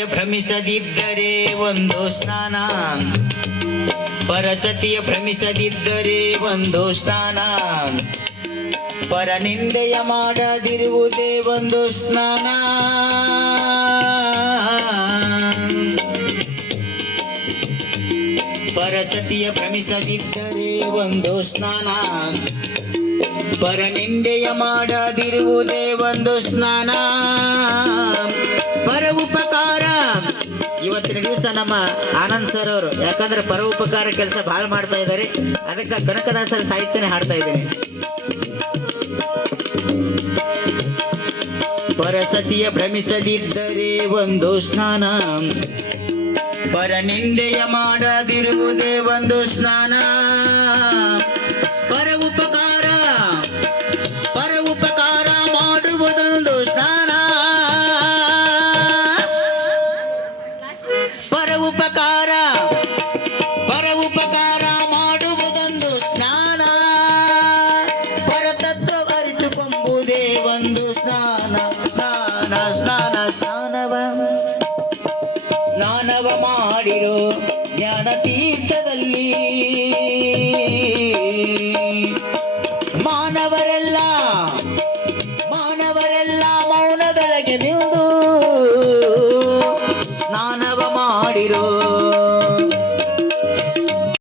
ಪರಸತಿಯ ಭ್ರಮಿಸದಿದ್ದರೆ ಒಂದು ಸ್ನಾನ, ಪರಸತಿಯ ಭ್ರಮಿಸದಿದ್ದರೆ ಒಂದು ಸ್ನಾನ, ಪರನಿಂದೆಯ ಮಾಡದಿರುವುದೇ ಒಂದು ಸ್ನಾನ. ಪರಸತಿಯ ಭ್ರಮಿಸದಿದ್ದರೆ ಒಂದು ಸ್ನಾನ, ಪರನಿಂದೆಯ ಮಾಡದಿರುವುದೇ ಒಂದು ಸ್ನಾನ. ಪರ ಉಪಕಾರ ಇವತ್ತಿನ ದಿವಸ ನಮ್ಮ ಆನಂದ್ ಸರ್ ಅವರು, ಯಾಕಂದ್ರೆ ಪರ ಉಪಕಾರ ಕೆಲಸ ಬಹಳ ಮಾಡ್ತಾ ಇದ್ದಾರೆ, ಅದಕ್ಕೆ ಕನಕದಾಸರ ಸಾಹಿತ್ಯನೇ ಹಾಡ್ತಾ ಇದ್ದೇನೆ. ಪರಸತಿಯ ಭ್ರಮಿಸದಿದ್ದರೆ ಒಂದು ಸ್ನಾನ, ಪರನಿಂದೆಯ ಮಾಡದಿರುವುದೇ ಒಂದು ಸ್ನಾನ.